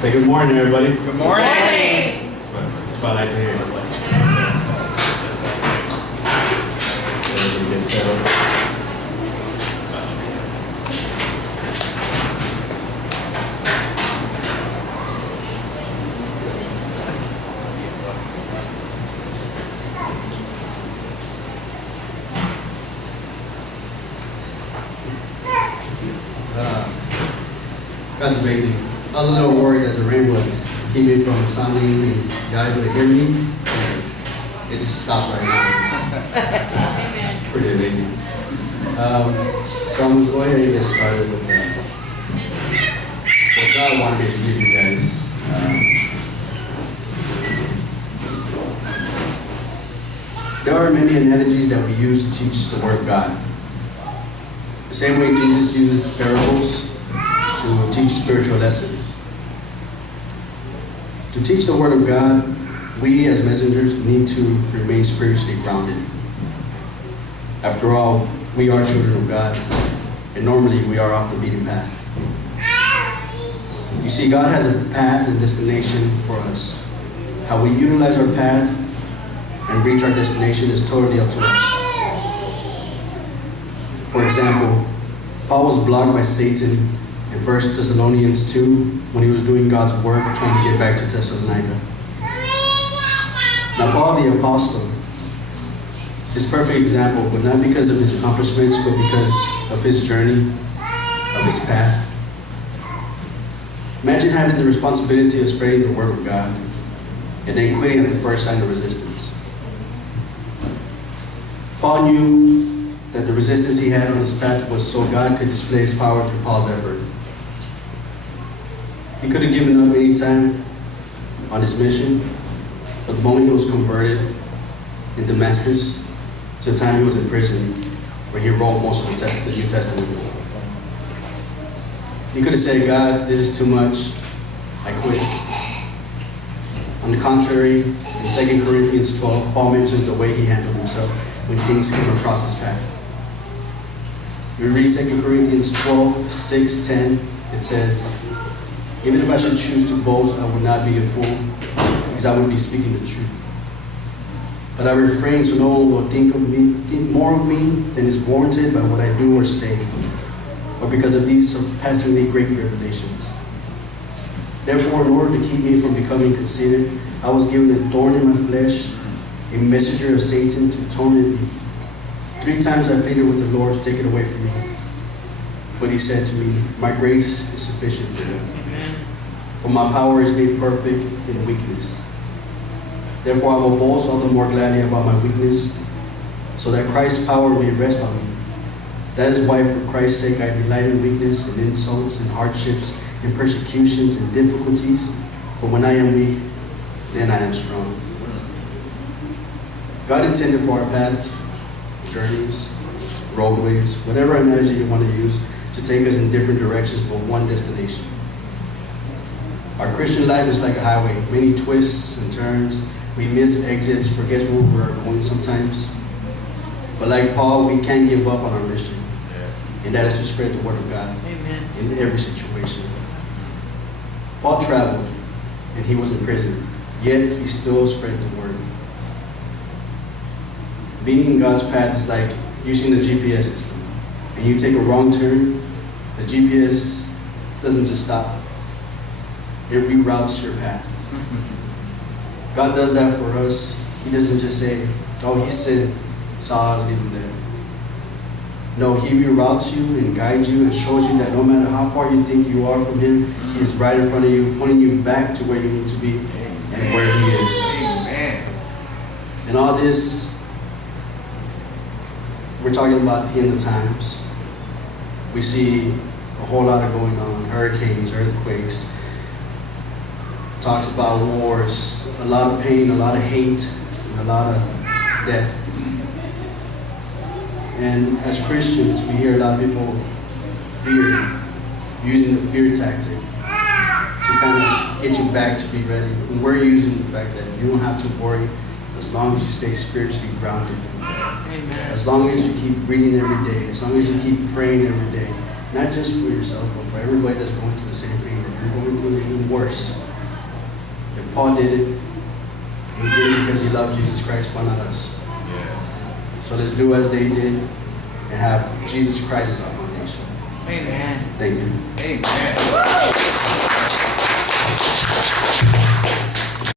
Say good morning, everybody. Good morning. It's fun nice to hear everybody. Everybody get settled. God's amazing. I was a little worried that the rain would keep me from sounding and you guys would hear me. It just stopped right now. Pretty amazing. So I'm going to go ahead and get started with what God wanted me to give you guys. There are many analogies that we use to teach the Word of God. The same way Jesus uses parables to teach spiritual lessons. To teach the Word of God, we as messengers need to remain spiritually grounded. After all, we are children of God, and normally we are off the beaten path. You see, God has a path and destination for us. How we utilize our path and reach our destination is totally up to us. For example, Paul was blocked by Satan in 1 Thessalonians 2 when he was doing God's work trying to get back to Thessalonica. Now Paul the Apostle is a perfect example, but not because of his accomplishments, but because of his journey, of his path. Imagine having the responsibility of spreading the Word of God and then quitting at the first sign of resistance. Paul knew that the resistance he had on his path was so God could display his power through Paul's effort. He could have given up any time on his mission, but the moment he was converted in Damascus to the time he was in prison, where he wrote most of the New Testament, he could have said, God, this is too much, I quit. On the contrary, in 2 Corinthians 12, Paul mentions the way he handled himself when things came across his path. We read 2 Corinthians 12, 6, 10, it says, even if I should choose to boast, I would not be a fool, because I would be speaking the truth. But I refrain so no one will think more of me than is warranted by what I do or say, or because of these surpassingly great revelations. Therefore, in order to keep me from becoming conceited, I was given a thorn in my flesh, a messenger of Satan to torment me. 3 times I pleaded with the Lord to take it away from me. But he said to me, my grace is sufficient for you. For my power is made perfect in weakness. Therefore I will boast all the more gladly about my weakness, so that Christ's power may rest on me. That is why for Christ's sake I delight in weakness and insults and hardships and persecutions and difficulties. For when I am weak, then I am strong. God intended for our paths, journeys, roadways, whatever analogy you want to use, to take us in different directions for one destination. Our Christian life is like a highway, many twists and turns. We miss exits, forget where we're going sometimes. But like Paul, we can't give up on our mission. And that is to spread the Word of God. Amen. In every situation. Paul traveled and he was in prison, yet he still spread the Word. Being in God's path is like using the GPS system. And you take a wrong turn, the GPS doesn't just stop. It reroutes your path. God does that for us. He doesn't just say, oh, he sinned, so I'll leave him there. No, he reroutes you and guides you and shows you that no matter how far you think you are from him, he is right in front of you, pointing you back to where you need to be and where he is. Amen. And all this, we're talking about the end of times. We see a whole lot of going on, hurricanes, earthquakes, talks about wars, a lot of pain, a lot of hate, and a lot of death. And as Christians, we hear a lot of people fear, using the fear tactic to kind of get you back to be ready. And we're using the fact that you don't have to worry as long as you stay spiritually grounded. Amen. As long as you keep reading every day, as long as you keep praying every day, not just for yourself, but for everybody that's going through the same thing that you're going through even worse. If Paul did it, he did it because he loved Jesus Christ, why not us? Yes. So let's do as they did and have Jesus Christ as our foundation. Amen. Thank you. Amen.